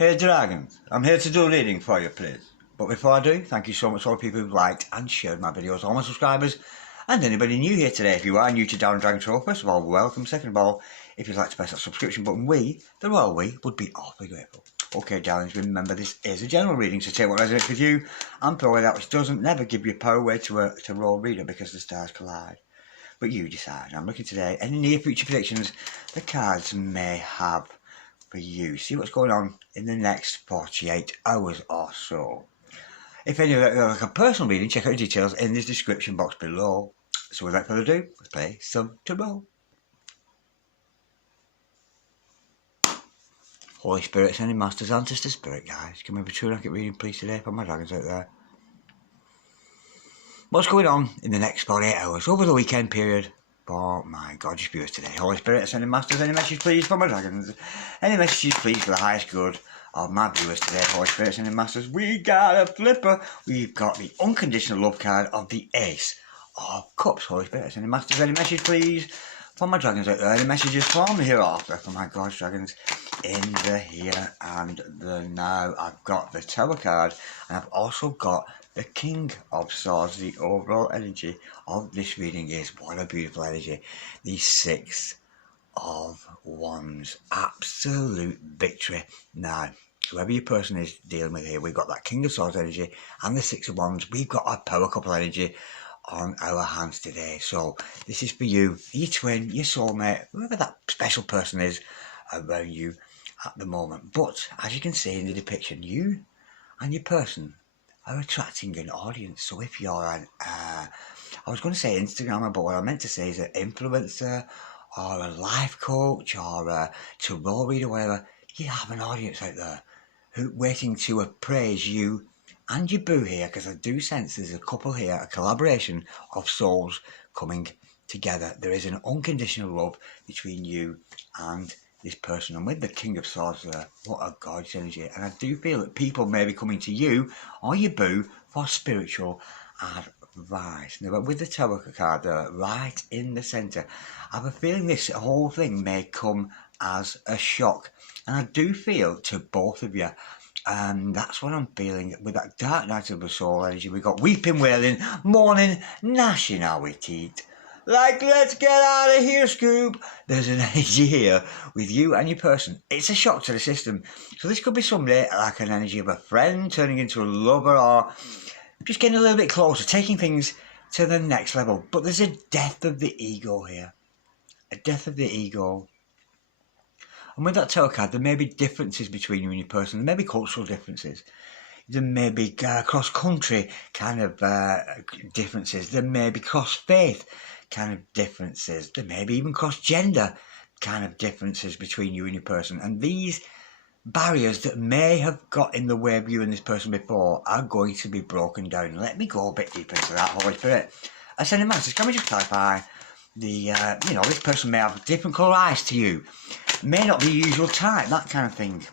Hey Dragons, I'm here to do a reading for you, please. But before I do, thank you so much to all the people who liked and shared my videos, all my subscribers, and anybody new here today. If you are new to Darren Dragon Show, first of all, welcome. Second of all, if you'd like to press that subscription button, we, the royal we, would be awfully grateful. Okay, darlings, remember this is a general reading, so take what resonates with you and throw away that which doesn't. Never give your power away to a raw reader because the stars collide. But you decide. I'm looking today any near future predictions the cards may have for you. See what's going on in the next 48 hours or so. If any of you like a personal reading, check out the details in the description box below. So without further ado, let's play some tarot. Holy Spirit, sending masters, ancestor spirit guys. Can we have a true racket reading please today for my dragons out there? What's going on in the next 48 hours over the weekend period? Oh my gorgeous viewers today. Holy Spirit, sending masters, any message please for my dragons? Any messages please for the highest good of my viewers today? Holy Spirit, sending masters, we got a flipper. We've got the unconditional love card of the Ace of Cups. Holy Spirit, sending masters, any message please for my dragons out there? Any messages from the hereafter for my gorgeous dragons in the here and the now? I've got the Tower card and I've also got the King of Swords. The overall energy of this reading is, what a beautiful energy, the Six of Wands. Absolute victory. Now, whoever your person is dealing with here, we've got that King of Swords energy and the Six of Wands. We've got our power couple energy on our hands today. So this is for you, your twin, your soulmate, whoever that special person is around you at the moment. But as you can see in the depiction, you and your person are attracting an audience. So if you're an, I was going to say Instagrammer, but what I meant to say is an influencer or a life coach or a tarot reader, whatever, you have an audience out there who waiting to appraise you and your boo here, because I do sense there's a couple here, a collaboration of souls coming together. There is an unconditional love between you and this person, and with the King of Swords there, what a gorgeous energy. And I do feel that people may be coming to you or your boo for spiritual advice. Now, with the Tower card there, right in the centre, I have a feeling this whole thing may come as a shock, and I do feel to both of you. That's what I'm feeling with that dark night of the soul energy. We've got weeping, wailing, mourning, gnashing our teeth. Like, let's get out of here, Scoop. There's an energy here with you and your person. It's a shock to the system. So this could be somebody like an energy of a friend turning into a lover, or just getting a little bit closer, taking things to the next level. But there's a death of the ego here. A death of the ego. And with that Tower card, there may be differences between you and your person. There may be cultural differences. There may be cross-country kind of differences. There may be cross-faith kind of differences. There may be even cross-gender kind of differences between you and your person. And these barriers that may have got in the way of you and this person before are going to be broken down. Let me go a bit deeper into that, Holy Spirit. Ascending Masters, can we just clarify the, this person may have different colour eyes to you. May not be the usual type, that kind of thing.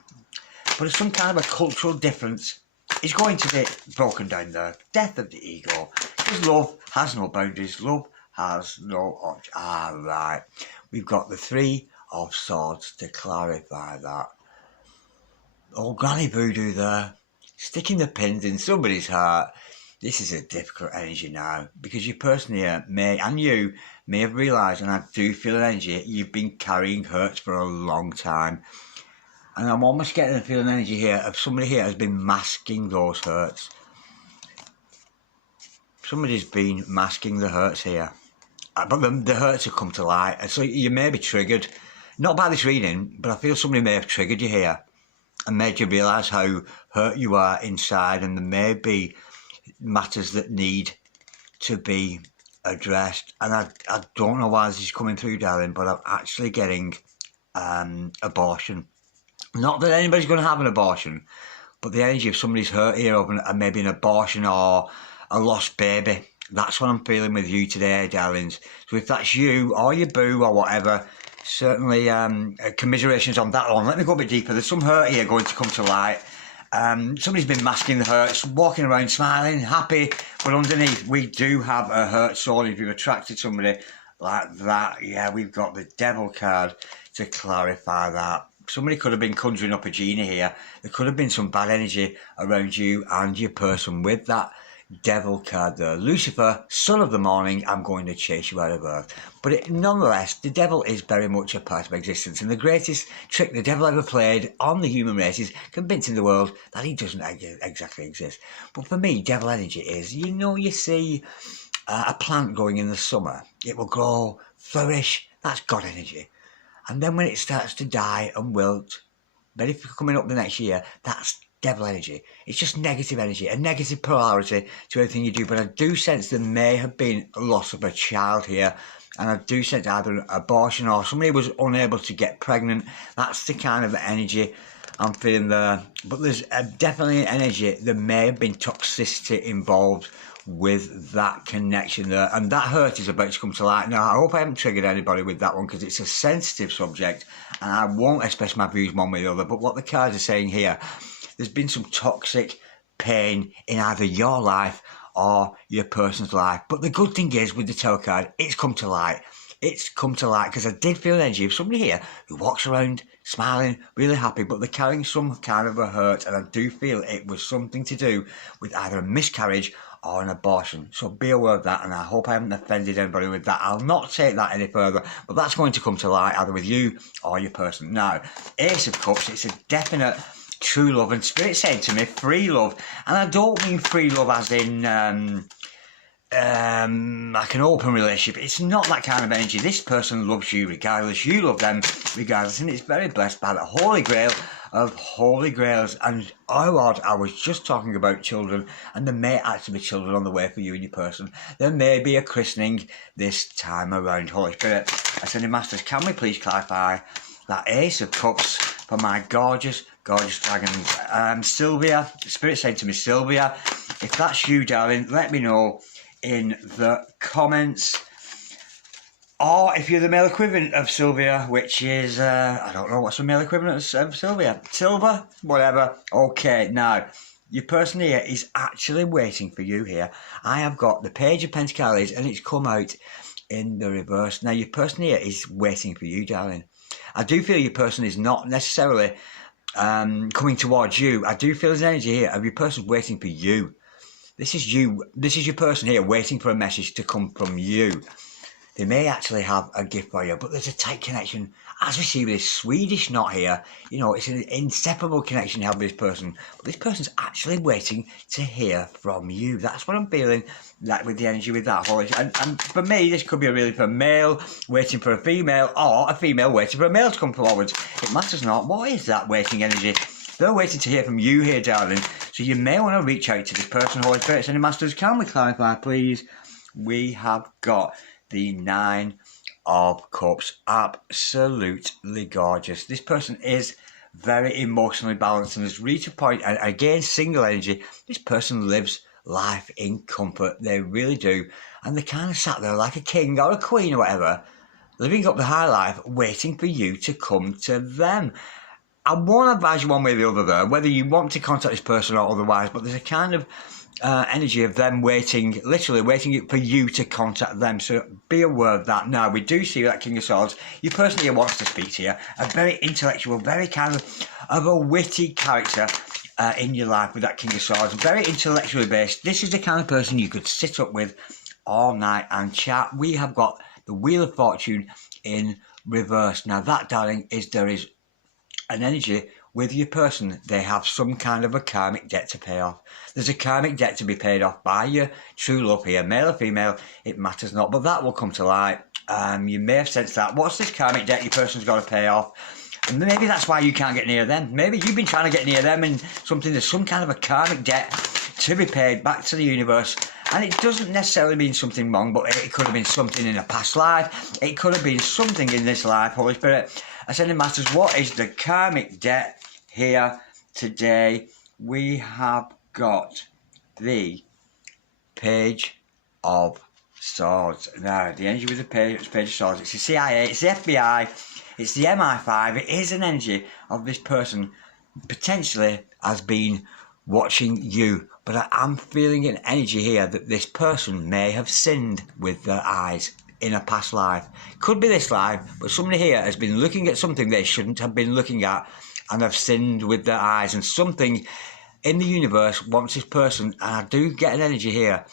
But there's some kind of a cultural difference is going to be broken down there. Death of the ego. Because love has no boundaries. Love has no option. Right. We've got the Three of Swords to clarify that. Oh, Granny Voodoo there. Sticking the pins in somebody's heart. This is a difficult energy now, because your person here may, and you may have realised, and I do feel an energy, you've been carrying hurts for a long time. And I'm almost getting a feeling energy here of somebody here has been masking those hurts. Somebody's been masking the hurts here. But the hurts have come to light. And so you may be triggered. Not by this reading, but I feel somebody may have triggered you here and made you realise how hurt you are inside. And there may be matters that need to be addressed. And I don't know why this is coming through, darling, but I'm actually getting abortion. Not that anybody's going to have an abortion, but the energy of somebody's hurt here over maybe an abortion or a lost baby. That's what I'm feeling with you today, darlings. So if that's you or your boo or whatever, certainly commiserations on that one. Let me go a bit deeper. There's some hurt here going to come to light. Somebody's been masking the hurts, walking around smiling, happy, but underneath we do have a hurt soul. If you've attracted somebody like that, yeah, we've got the Devil card to clarify that. somebody could have been conjuring up a genie here. There could have been some bad energy around you and your person with that devil card there. Lucifer, son of the morning, I'm going to chase you out of earth. But nonetheless, the devil is very much a part of existence, and the greatest trick the devil ever played on the human race is convincing the world that he doesn't exactly exist. But for me, devil energy is, you see a plant growing in the summer. It will grow, flourish, that's God energy. And then when it starts to die and wilt, but if you're coming up the next year, that's devil energy. It's just negative energy, a negative polarity to everything you do. But I do sense there may have been a loss of a child here, and I do sense either an abortion or somebody was unable to get pregnant. That's the kind of energy I'm feeling there. But there's definitely an energy. There may have been toxicity involved with that connection there, and that hurt is about to come to light. Now, I hope I haven't triggered anybody with that one, because it's a sensitive subject and I won't express my views one way or the other. But what the cards are saying here, there's been some toxic pain in either your life or your person's life. But the good thing is, with the tarot card, it's come to light. It's come to light, because I did feel the energy of somebody here who walks around smiling, really happy, but they're carrying some kind of a hurt, and I do feel it was something to do with either a miscarriage or an abortion. So be aware of that, and I hope I haven't offended anybody with that. I'll not take that any further, but that's going to come to light either with you or your person. Now, Ace of Cups, it's a definite true love, and Spirit said to me, free love. And I don't mean free love as in like an open relationship. It's not that kind of energy. This person loves you regardless, you love them regardless, and it's very blessed by the Holy Grail of Holy Grails. And oh Lord, I was just talking about children, and there may actually be children on the way for you and your person. There may be a christening this time around. Holy Spirit, Ascended Masters, can we please clarify that Ace of Cups for my gorgeous dragons? Sylvia, Spirit said to me, Sylvia, if that's you, darling, let me know in the comments. Or if you're the male equivalent of Sylvia, which is, I don't know what's the male equivalent of Sylvia. Silver? Whatever. Okay, now, your person here is actually waiting for you here. I have got the Page of Pentacles, and it's come out in the reverse. Now, your person here is waiting for you, darling. I do feel your person is not necessarily coming towards you. I do feel there's an energy here of your person waiting for you. This is you. This is your person here waiting for a message to come from you. They may actually have a gift for you, but there's a tight connection. As we see with this Swedish knot here, it's an inseparable connection you have with this person. But this person's actually waiting to hear from you. That's what I'm feeling, like with the energy with that. And for me, this could be really for a male waiting for a female, or a female waiting for a male to come forward. It matters not. What is that waiting energy? They're waiting to hear from you here, darling. So you may want to reach out to this person. Holy Spirit, Ascended Masters, can we clarify, please? We have got the Nine of Cups. Absolutely gorgeous. This person is very emotionally balanced and has reached a point, and again, single energy, this person lives life in comfort. They really do. And they kind of sat there like a king or a queen or whatever, living up the high life, waiting for you to come to them. I won't advise you one way or the other there, whether you want to contact this person or otherwise, but there's a kind of energy of them waiting, literally waiting for you to contact them. So be aware of that. Now, we do see that King of Swords. Your person here wants to speak to you. A very intellectual, very kind of a witty character in your life with that King of Swords. Very intellectually based. This is the kind of person you could sit up with all night and chat. We have got the Wheel of Fortune in reverse. Now, that, darling, is there is an energy with your person. They have some kind of a karmic debt to pay off. There's a karmic debt to be paid off by your true love here, male or female, it matters not, but that will come to light. You may have sensed that. What's this karmic debt your person's got to pay off? And maybe that's why you can't get near them. Maybe you've been trying to get near them, and there's some kind of a karmic debt to be paid back to the universe. And it doesn't necessarily mean something wrong, but it could have been something in a past life. It could have been something in this life. Holy Spirit, Ascended Masters, what is the karmic debt here today? We have got the Page of Swords. Now, the energy with the Page of Swords, it's the CIA, it's the FBI, it's the MI5. It is an energy of this person potentially has been watching you. But I'm feeling an energy here that this person may have sinned with their eyes. in a past life. Could be this life, but somebody here has been looking at something they shouldn't have been looking at and have sinned with their eyes, and something in the universe wants this person, and I do get an energy here,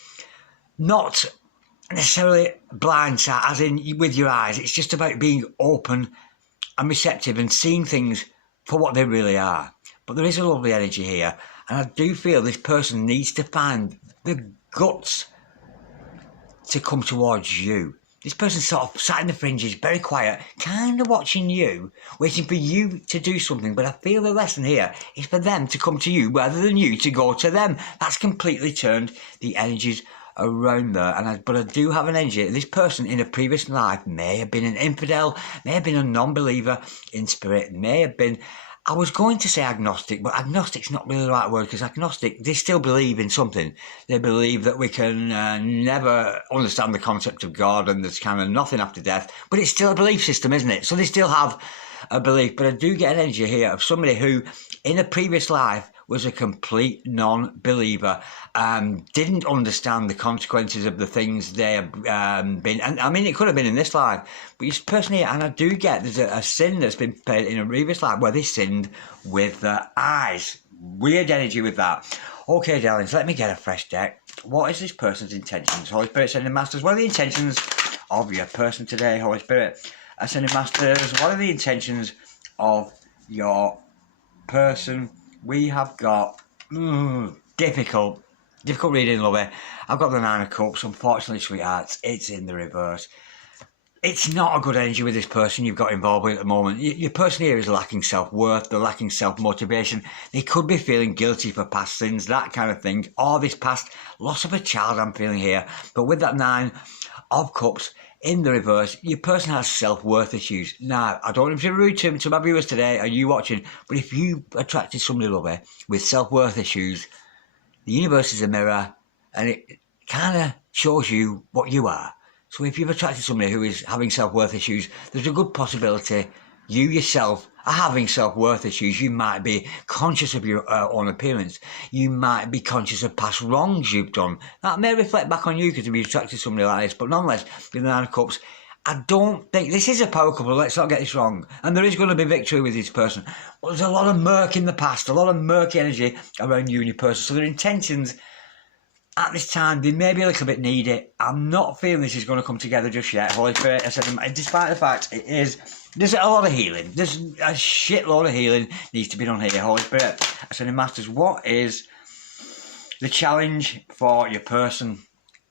not necessarily blind sight as in with your eyes, it's just about being open and receptive and seeing things for what they really are. But there is a lovely energy here, and I do feel this person needs to find the guts to come towards you. This person sort of sat in the fringes, very quiet, kind of watching you, waiting for you to do something. But I feel the lesson here is for them to come to you rather than you to go to them. That's completely turned the energies around there. But I do have an energy. This person in a previous life may have been an infidel, may have been a non-believer in spirit, may have been... I was going to say agnostic, but agnostic's not really the right word, because agnostic, they still believe in something. They believe that we can never understand the concept of God and there's kind of nothing after death, but it's still a belief system, isn't it? So they still have a belief. But I do get an energy here of somebody who, in a previous life, was a complete non-believer, didn't understand the consequences of the things they have been, and I mean, it could have been in this life, but this person here, and I do get there's a sin that's been paid in a previous life where they sinned with their eyes. Weird energy with that. Okay, darlings, let me get a fresh deck. What is this person's intentions? Holy Spirit, Ascending Masters, what are the intentions of your person today? Holy Spirit, Ascending Masters, what are the intentions of your person? We have got difficult reading, lovey. I've got the Nine of Cups. Unfortunately, sweethearts, it's in the reverse. It's not a good energy with this person you've got involved with at the moment. Your person here is lacking self-worth. They're lacking self-motivation. They could be feeling guilty for past sins, that kind of thing. Or this past loss of a child I'm feeling here. But with that Nine of Cups in the reverse, your person has self-worth issues. Now, I don't want to be rude to my viewers today, are you watching? But if you attracted somebody, lovey, with self-worth issues, the universe is a mirror and it kind of shows you what you are. So if you've attracted somebody who is having self-worth issues, there's a good possibility you yourself are having self-worth issues. You might be conscious of your own appearance. You might be conscious of past wrongs you've done. That may reflect back on you because you've attracted somebody like this. But nonetheless, with the Nine of Cups, I don't think... This is a power couple, let's not get this wrong. And there is going to be victory with this person. But there's a lot of murk in the past, a lot of murky energy around you and your person. So their intentions... At this time, they may be a little bit needy. I'm not feeling this is going to come together just yet. Holy Spirit, I said, despite the fact it is, there's a lot of healing. There's a shitload of healing needs to be done here. Holy Spirit, I said, Masters, what is the challenge for your person?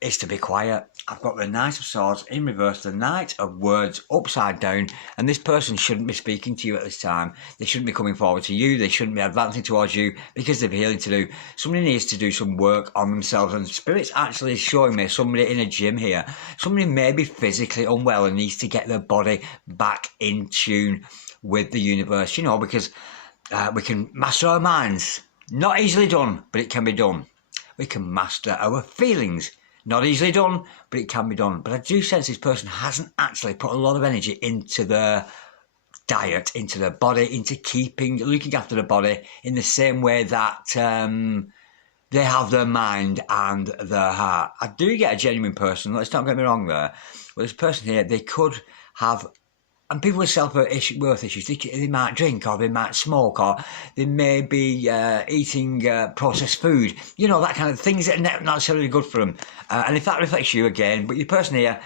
Is to be quiet. I've got the Knight of Swords in reverse, the Knight of Words upside down, and this person shouldn't be speaking to you at this time. They shouldn't be coming forward to you. They shouldn't be advancing towards you because they've healing to do. Somebody needs to do some work on themselves, and Spirit's actually showing me somebody in a gym here. Somebody may be physically unwell and needs to get their body back in tune with the universe, you know, because we can master our minds. Not easily done, but it can be done. We can master our feelings. Not easily done, but it can be done. But I do sense this person hasn't actually put a lot of energy into their diet, into their body, into looking after the body in the same way that they have their mind and their heart. I do get a genuine person, let's not get me wrong there. But this person here, they could have... And people with self-worth issues, they might drink or they might smoke or they may be eating processed food. You know, that kind of things that are not necessarily good for them. And if that reflects you again, but your person here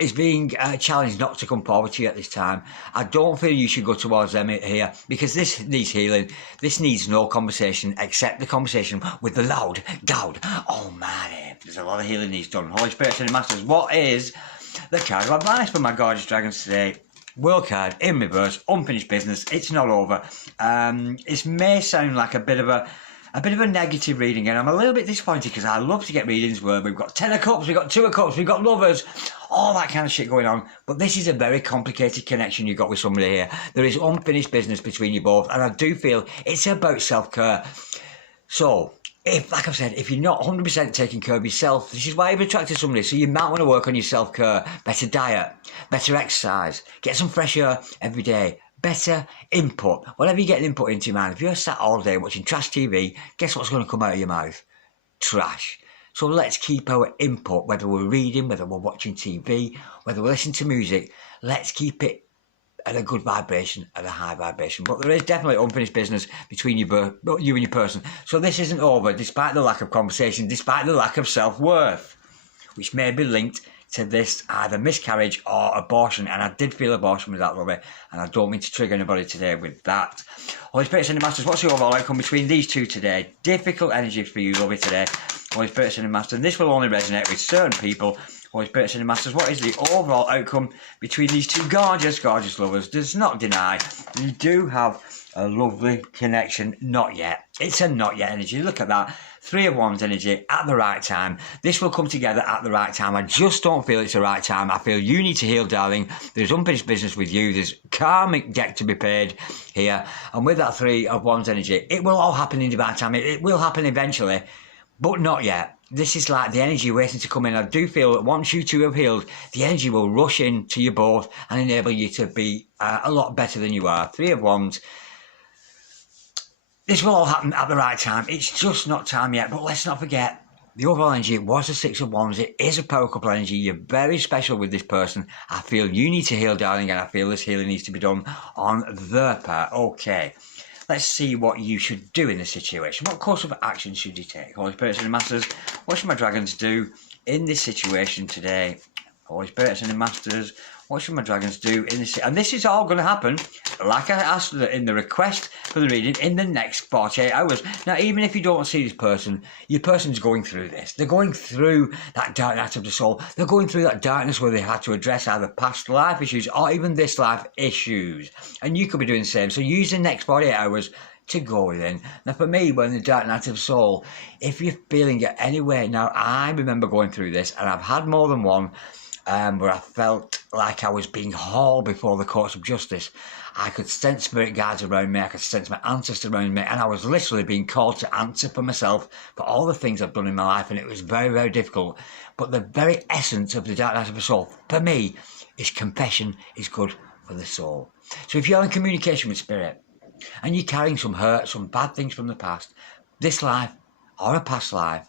is being challenged not to come forward to you at this time, I don't feel you should go towards them here because this needs healing. This needs no conversation except the conversation with the loud God. Oh man, there's a lot of healing needs done. Holy Spirit, Ascending Masters, what is the card of advice for my gorgeous dragons today? World card in reverse, unfinished business. It's not over. It may sound like a bit of a negative reading, and I'm a little bit disappointed because I love to get readings where we've got 10 of cups, we've got 2 of cups, we've got lovers, all that kind of shit going on. But this is a very complicated connection you've got with somebody here. There is unfinished business between you both, and I do feel it's about self-care. So, like I've said, if you're not 100% taking care of yourself, this is why you've attracted somebody. So you might want to work on your self-care, better diet, better exercise, get some fresh air every day, better input. Whatever you get input into your mind, if you're sat all day watching trash TV, guess what's going to come out of your mouth? Trash. So let's keep our input, whether we're reading, whether we're watching TV, whether we're listening to music, let's keep it at a good vibration, at a high vibration. But there is definitely unfinished business between you and your person. So this isn't over, despite the lack of conversation, despite the lack of self-worth, which may be linked to this either miscarriage or abortion. And I did feel abortion with that, lovey, and I don't mean to trigger anybody today with that. Holy Spirit, Sending Masters, what's the overall outcome between these two today? Difficult energy for you, lovey, today. Holy Spirit, Sending Masters, and this will only resonate with certain people. Holy Spirit, Sending Masters, what is the overall outcome between these two gorgeous, gorgeous lovers? Does not deny you do have a lovely connection. Not yet. It's a not yet energy. Look at that. 3 of Wands energy at the right time. This will come together at the right time. I just don't feel it's the right time. I feel you need to heal, darling. There's unfinished business with you. There's karmic debt to be paid here. And with that 3 of Wands energy, it will all happen in divine time. It will happen eventually, but not yet. This is like the energy waiting to come in. I do feel that once you two have healed, the energy will rush in to you both and enable you to be a lot better than you are. 3 of Wands. This will all happen at the right time. It's just not time yet. But let's not forget, the overall energy was a 6 of Wands. It is a power couple energy. You're very special with this person. I feel you need to heal, darling, and I feel this healing needs to be done on their part. Okay. Let's see what you should do in this situation. What course of action should you take? Holy Spirits and Masters, what should my dragons do in this situation today? Holy Spirits and Masters, what should my dragons do in this? And this is all going to happen, like I asked in the request for the reading, in the next 48 hours. Now, even if you don't see this person, your person's going through this. They're going through that dark night of the soul. They're going through that darkness where they had to address either past life issues or even this life issues. And you could be doing the same. So use the next 48 hours to go within. Now, for me, when the dark night of soul, if you're feeling it anyway, now I remember going through this, and I've had more than one, where I felt like I was being hauled before the courts of justice. I could sense spirit guides around me, I could sense my ancestors around me, and I was literally being called to answer for myself for all the things I've done in my life, and it was very, very difficult. But the very essence of the dark night of the soul, for me, is confession is good for the soul. So if you're in communication with spirit, and you're carrying some hurt, some bad things from the past, this life, or a past life,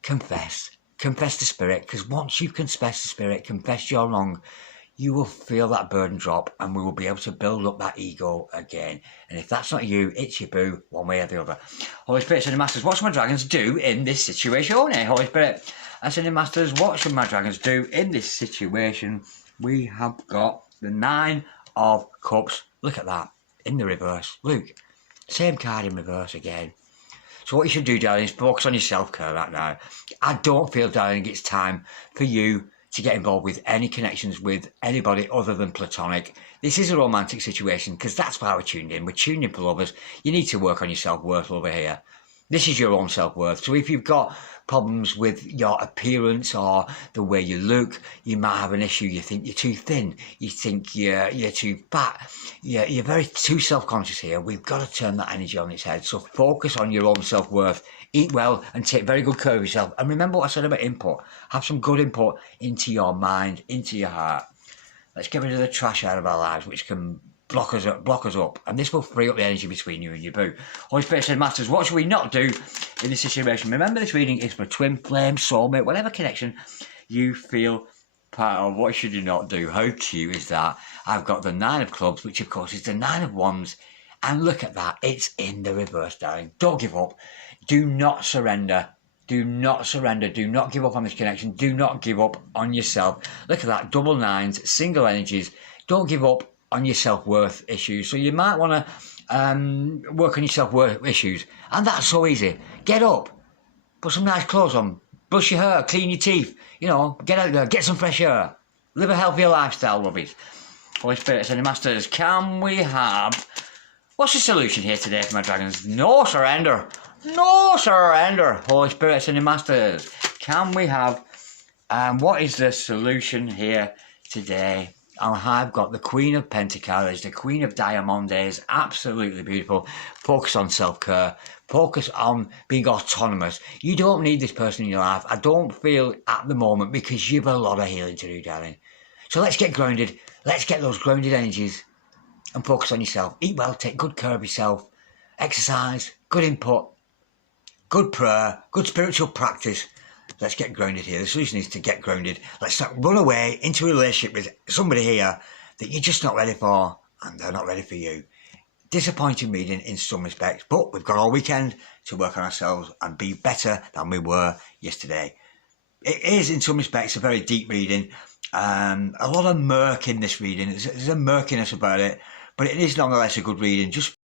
confess. Confess to spirit, because once you've confessed to spirit, confessed you're wrong, you will feel that burden drop, and we will be able to build up that ego again. And if that's not you, it's your boo, one way or the other. Holy Spirit, Sending Masters, what should my dragons do in this situation? Holy Spirit, Sending Masters, what should my dragons do in this situation? We have got the 9 of Cups. Look at that, in the reverse. Look, same card in reverse again. So what you should do, darling, is focus on your self-care right now. I don't feel, darling, it's time for you to get involved with any connections with anybody other than platonic. This is a romantic situation, because that's why we're tuned in. We're tuned in for lovers. You need to work on your self-worth over here. This is your own self-worth. So if you've got problems with your appearance or the way you look, you might have an issue. You think you're too thin. You think you're too fat. You're very too self-conscious here. We've got to turn that energy on its head. So focus on your own self-worth. Eat well and take very good care of yourself. And remember what I said about input. Have some good input into your mind, into your heart. Let's get rid of the trash out of our lives, which can block us up, and this will free up the energy between you and your boo. Holy Spirit, Sending Masters, what should we not do in this situation? Remember, this reading is for twin flame, soulmate, whatever connection you feel part of. What should you not do? How cute is that? I've got the 9 of Clubs, which of course is the 9 of Wands, and look at that, it's in the reverse, darling. Don't give up. Do not surrender. Do not surrender. Do not give up on this connection. Do not give up on yourself. Look at that, double 9s, single energies. Don't give up on your self-worth issues. So you might want to work on your self-worth issues, and that's so easy. Get up, put some nice clothes on, brush your hair, clean your teeth, you know, get out there, get some fresh air, live a healthier lifestyle, lovey. Holy Spirit, Sending Masters, can we have, what's the solution here today for my dragons? No surrender. No surrender. Holy Spirit, Sending Masters, can we have, what is the solution here today? I've got the Queen of Pentacles, the Queen of Diamonds, absolutely beautiful. Focus on self-care. Focus on being autonomous. You don't need this person in your life. I don't feel at the moment, because you've a lot of healing to do, darling. So let's get grounded. Let's get those grounded energies and focus on yourself. Eat well, take good care of yourself. Exercise, good input, good prayer, good spiritual practice. let's get grounded here. The solution is to get grounded. Let's not run away into a relationship with somebody here that you're just not ready for, and they're not ready for you. Disappointing reading in some respects, but we've got all weekend to work on ourselves and be better than we were yesterday. It is, in some respects, a very deep reading. A lot of murk in this reading. There's a murkiness about it, but it is nonetheless a good reading. Just